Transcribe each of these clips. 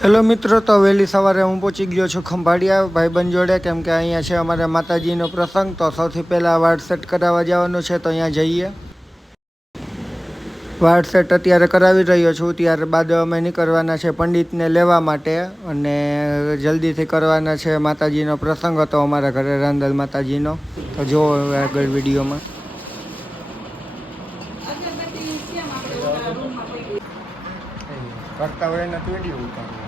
Hello મિત્રો તો વહેલી સવારે હું પહોંચી ગયો છું ખંભાળિયા. ભાઈબંધ જોડે કેમ કે અહીંયા છે અમારે માતાજીનો પ્રસંગ તો સૌથી પહેલાં વાળ સેટ કરાવવા જવાનું છે તો અહીંયા જઈએ. વાળ સેટ અત્યારે કરાવી રહ્યો છું ત્યારબાદ અમે નીકળવાના છે પંડિતને લેવા માટે અને જલ્દીથી કરવાના છે માતાજીનો પ્રસંગ હતો અમારા ઘરે રાંદલ માતાજીનો. તો જુઓ આગળ વિડીયોમાં. કરતા હોય નથી વીડિયો ઉતારવા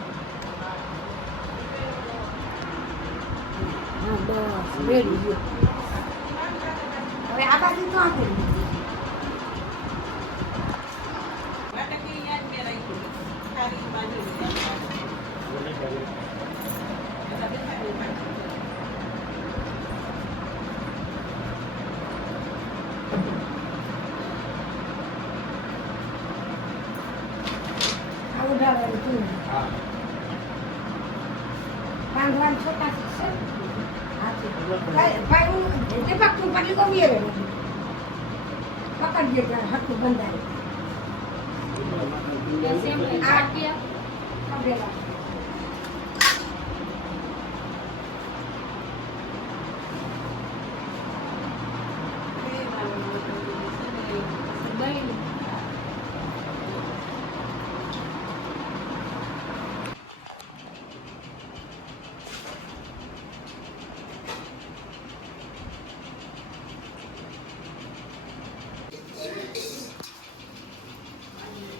બાજુ તો આપી આ ઉડાડવાનું તું બાંધવાનું છોટા છે હાથી ભાઈ ભાઈ હું તે પકડું પકડી કો મેરે પકડ દે ત્યાં હટું બંધાય આ પકડેલા પથરી રાખી દઈએ પાછી અહીંયા અહીંયા આન પર રાખતા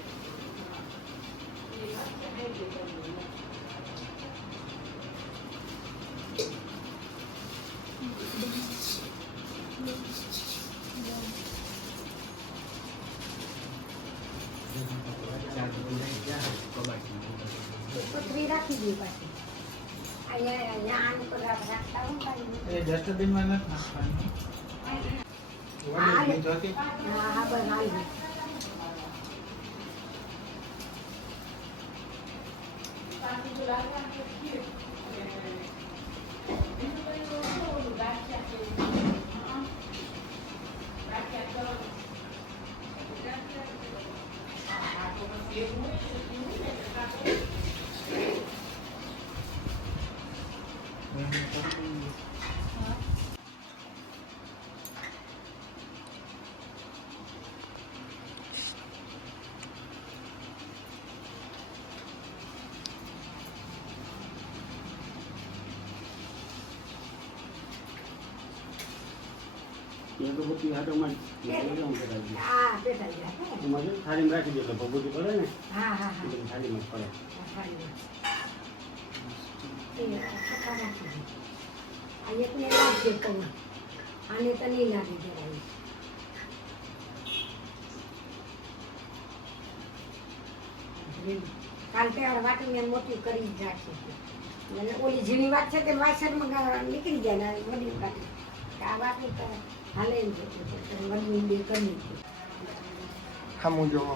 હું કાઢી એ ડસ્ટબિનમાં નથી નાખવાનું. હા, હા બસ હાલ. ભગવતી થાળીમાં રાખી દે એટલે પડે ને? હા હા હા. એટલે થાળીમાં પડે. આને તો નહીં લાગે જરાય. કાલ તહેવાર વાટીને મોટી કરી રાખશે અને ઓલી ઝીણી વાત છે તે વાસણમાં નીકળી જાય ને વડી કાઢી આ વાટની તો હાલે એમ છે વડી બે કરી સામું જોવો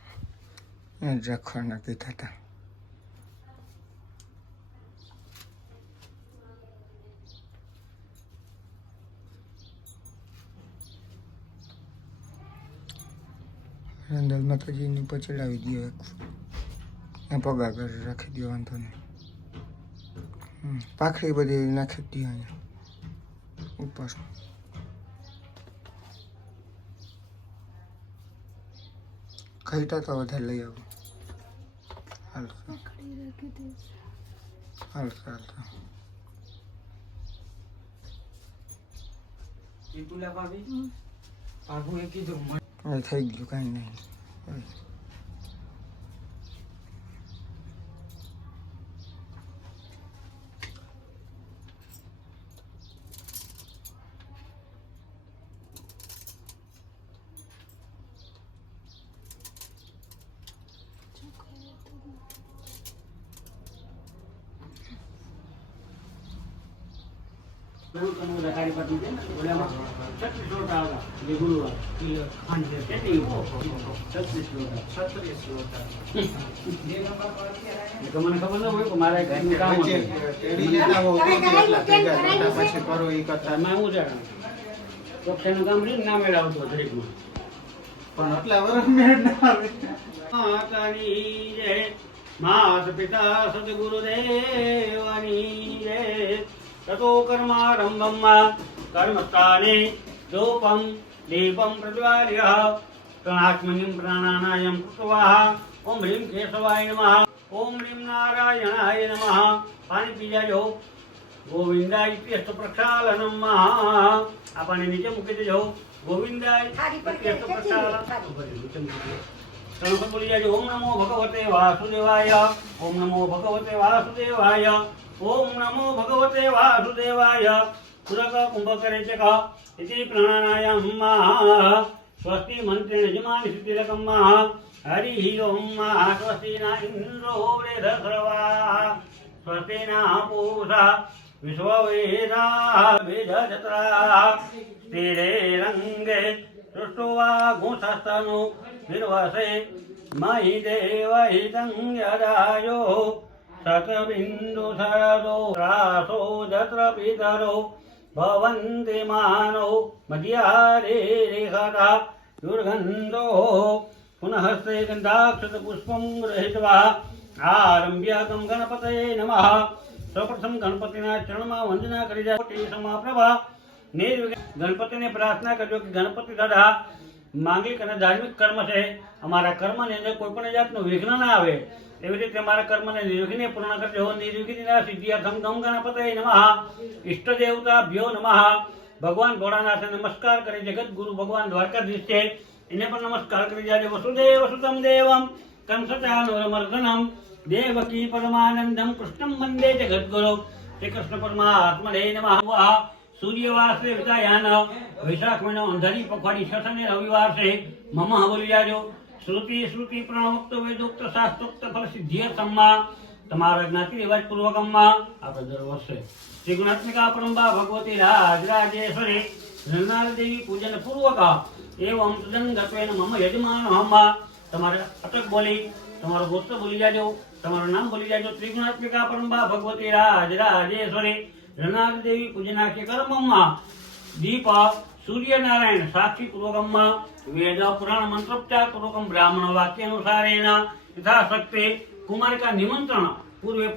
રાખવાના કીધા હતા રંદલ માતાજીની પચડાવી ચડાવી દો એક. પગા કર રાખી દો વાંધો નહીં. પાખડી બધી નાખી દો અહીંયા. ઉપર. ખઈટા તો વધારે લઈ આવો. હાલ હાલ હાલ વિપુલા ભાભી ભાભુએ કીધું મને થઈ ગયું કાંઈ નહીં. પાટી છે. ને, ઓલામાં છત્રીસ લોટા આવતા, જે ગુરુવાર. છત્રીસ લોટા. છત્રીસ લોટા જે નંબર પર અત્યારે એ તો મને ખબર ન હોય કે ઘરનું કામ પછી કરો કામ ના મેળવતો દરેકમાં. પણ આટલા વર્ષ મેળ ના આવે. માતાની જય માત પિતા સદગુરુદેવની જય. તતો કર્મારંભમ કર્મસ્થાને ધૂપમ દીપમ પ્રજ્વાલ્ય પ્રણાત્મનિમ પ્રાણાનાયમ કૃત્વા ઓમ હ્રીમ કેશવાય નમઃ ઓમ હ્રીમ નારાયણાય નમઃ પાણી પી જાજો ગોવિંદાય ઇત્યસ્ત પ્રક્ષાલનમ આ પાણી નીચે મૂકી દેજો ગોવિંદાય ઇત્યસ્ત દેજો. ત્રણ બોલી જાજો ઓમ નમો ભગવતે વાસુદેવાય ઓમ નમો ભગવતે વાસુદેવાય ઓમ નમો ભગવતે વાસુદેવાય. પુરક કુંભકરે ચ કહ ઇતિ પ્રાણાયામ સ્વસ્તિ મંત્રેણ જમાનિ સિદ્ધિરકમ હરિ ઓમ સ્વસ્તિ ના ઇન્દ્રો વૃધસ્રવા સ્વસ્તિ ના પૂષા. વિશ્વવેદા વેદજત્રા તીરે રંગે સૃષ્ટુવા ગુંસસ્તનુ નિર્વસે. મહિ દેવહિतं યદાયો. જત્ર પિતરો ભવન્તિ માનો મધ્યારે રેખતા દુર્ગંધો પુનઃ હસ્તે ગંધાક્ષત પુષ્પમ ગૃહીત્વા આરંભ્ય ગમ ગણપતये નમઃ સૌપ્રથમ ગણપતિના ચરણમાં વંદના કરી જાય સમાપ્રભા નિર્વિઘ્ન ગણપતિને પ્રાર્થના કરજો કે ગણપતિ દાદા માંગલિક અને ધાર્મિક કર્મ છે, અમારા કર્મની અંદર કોઈ પણ જાતનું વિઘ્ન ના આવે, એવી રીતે અમારા કર્મને નિર્વિઘ્ને પૂર્ણ કરજો. નિર્વિઘ્નના સિદ્ધિયાર્થમ ગમ ગણપતये નમઃ. ઇષ્ટ દેવતાભ્યો નમઃ. ભગવાન ભોળાનાથને નમસ્કાર કરી જગત ગુરુ ભગવાન દ્વારકાધીશ છે. એને પણ નમસ્કાર કરી જાય વસુદેવ વસુતમ દેવમ કંસચાનુરમર્દનમ દેવકી પરમાનંદમ કૃષ્ણમ વંદે જગદગુરુ. શ્રી કૃષ્ણ પરમાત્મને નમઃ. સૂર્યવાસે વિતાયાન વૈશાખ મહિનો અંધારી પખવાડી છઠને રવિવાર છે? મમ બોલી જાજો. શ્રુતિ શ્રુતિ પ્રણોક્ત વેદોક્ત, શાસ્ત્રોક્ત ફલ સિદ્ધિય સમ્મા તમારા જ્ઞાતિ રિવાજ પૂર્વકમમાં આપણે દર વર્ષે ત્રિગુણાત્મિકા પરંબા ભગવતી રાજ, રાજેશ્વરી, નરનાર દેવી પૂજન પૂર્વક એવં સુજન ગત્વેન મમ યજમાન હમ્મા તમારે અટક બોલી, તમારો ગોત્ર બોલી જાજો. તમારું નામ બોલી જાજો. ત્રિગુણાત્મિકા પરંબા ભગવતી રાજ, રાજેશ્વરી રનાર દેવી પૂજનાખ્ય કર્મમાં. દીપ સૂર્યનારાયણ સાક્ષી પૂર્વકમમાં વેદ, પુરાણ મંત્રોપચાર પૂર્વકમ બ્રાહ્મણ વાક્ય અનુસારેણ યથાશક્તિ કુમારિકા નિમંત્રણ પૂર્વે